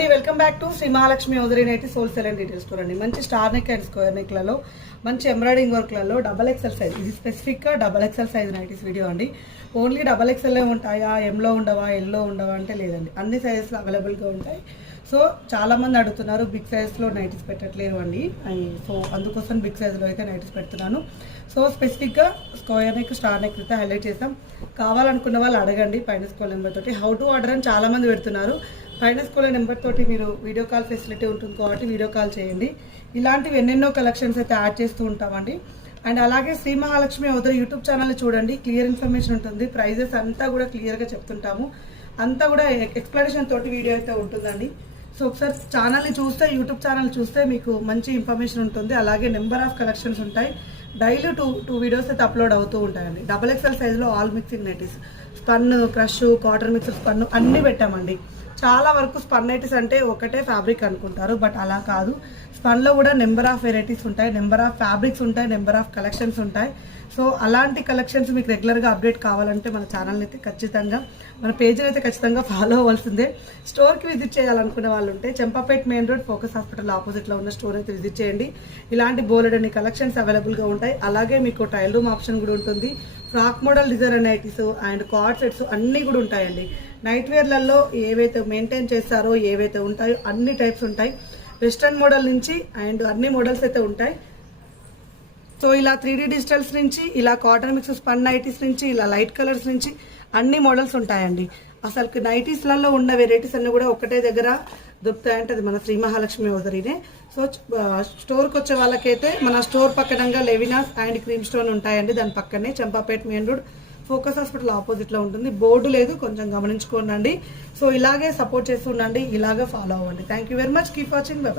అండి, welcome back to Shri Mahalakshmi hosiery nighties wholesale and retail store అండి. మంచి స్టార్ నెక్ అండ్ స్క్వేర్ నెక్లలో మంచి ఎంబ్రాయిడింగ్ వర్క్లలో XXL సైజ్, ఇది స్పెసిఫిక్గా XXL సైజ్ నైటీస్ వీడియో అండి. ఓన్లీ XXL ఉంటాయా, ఎంలో ఉండవా, ఎల్లో ఉండవా అంటే లేదండి, అన్ని సైజెస్లో అవైలబుల్గా ఉంటాయి. సో చాలామంది అడుగుతున్నారు బిగ్ సైజ్లో నైటీస్ పెట్టట్లేదు అండి, సో అందుకోసం బిగ్ సైజ్లో అయితే నైటీస్ పెడుతున్నాను. సో స్పెసిఫిక్గా స్క్వేర్ నెక్, స్టార్ నెక్ అయితే హైలైట్ చేస్తాం. కావాలనుకున్న వాళ్ళు అడగండి పైన స్క్రోల్ నెంబర్ తోటి. హౌ టు ఆర్డర్ అని చాలామంది పెడుతున్నారు. పైన స్క్రోల్ నెంబర్ తోటి మీరు వీడియో కాల్ ఫెసిలిటీ ఉంటుంది కాబట్టి వీడియో కాల్ చేయండి. ఇలాంటివి ఎన్నెన్నో కలెక్షన్స్ అయితే యాడ్ చేస్తూ ఉంటామండి. అండ్ అలాగే Shri Mahalakshmi hosiery YouTube channel చూడండి, క్లియర్ ఇన్ఫర్మేషన్ ఉంటుంది. ప్రైజెస్ అంతా కూడా క్లియర్గా చెప్తుంటాము, అంతా కూడా ఎక్స్ప్లెనేషన్ తోటి వీడియో అయితే ఉంటుందండి. సో ఒకసారి ఛానల్ని చూస్తే, యూట్యూబ్ ఛానల్ చూస్తే మీకు మంచి ఇన్ఫర్మేషన్ ఉంటుంది. అలాగే నెంబర్ ఆఫ్ కలెక్షన్స్ ఉంటాయి. డైలీ టూ వీడియోస్ అయితే అప్లోడ్ అవుతూ ఉంటాయండి. XXL సైజ్లో all mixing nighties, spun, crush, cotton mix, spun అన్నీ పెట్టామండి. చాలా వరకు స్పన్ నైటీస్ అంటే ఒకటే ఫ్యాబ్రిక్ అనుకుంటారు, బట్ అలా కాదు. స్పన్లో కూడా నెంబర్ ఆఫ్ వెరైటీస్ ఉంటాయి, నెంబర్ ఆఫ్ ఫ్యాబ్రిక్స్ ఉంటాయి, నెంబర్ ఆఫ్ కలెక్షన్స్ ఉంటాయి. సో అలాంటి కలెక్షన్స్ మీకు రెగ్యులర్గా అప్డేట్ కావాలంటే మన ఛానల్ని అయితే ఖచ్చితంగా, మన పేజ్ని అయితే ఖచ్చితంగా ఫాలో అవ్వాల్సిందే. స్టోర్కి విజిట్ చేయాలనుకునే వాళ్ళు ఉంటే Champapet main road focus hospital ఆపోజిట్లో ఉన్న స్టోర్ అయితే విజిట్ చేయండి. ఇలాంటి బోలెడన్ని కలెక్షన్స్ అవైలబుల్గా ఉంటాయి. అలాగే మీకు ట్రయల్ రూమ్ ఆప్షన్ కూడా ఉంటుంది. Frock model designer nighties and card sets అన్నీ కూడా ఉంటాయండి. నైట్ వేర్లలో ఏవైతే మెయింటైన్ చేస్తారో, ఏవైతే ఉంటాయో అన్ని టైప్స్ ఉంటాయి. వెస్ట్రన్ మోడల్ నుంచి అండ్ అన్ని మోడల్స్ అయితే ఉంటాయి. సో ఇలా 3D డిజిటల్స్ నుంచి, ఇలా కాటన్ మిక్స్ స్పన్ నైటీస్ నుంచి, ఇలా లైట్ కలర్స్ నుంచి అన్ని మోడల్స్ ఉంటాయండి. అసలు నైటీస్లలో ఉన్న వెరైటీస్ అన్నీ కూడా ఒకటే దగ్గర దొరుకుతాయంటే అది మన శ్రీ మహాలక్ష్మి హోజరీనే. సో స్టోర్కి వచ్చే వాళ్ళకైతే మన స్టోర్ పక్కనంగా లెవినాస్ అండ్ క్రీమ్ స్టోన్ ఉంటాయండి. దాని పక్కనే Champapet main road focus hospital ఆపోజిట్లో ఉంటుంది. బోర్డు లేదు, కొంచెం గమనించుకోండి. సో ఇలాగే సపోర్ట్ చేస్తుండండి, ఇలాగే ఫాలో అవ్వండి. Thank you very much, keep watching, by by.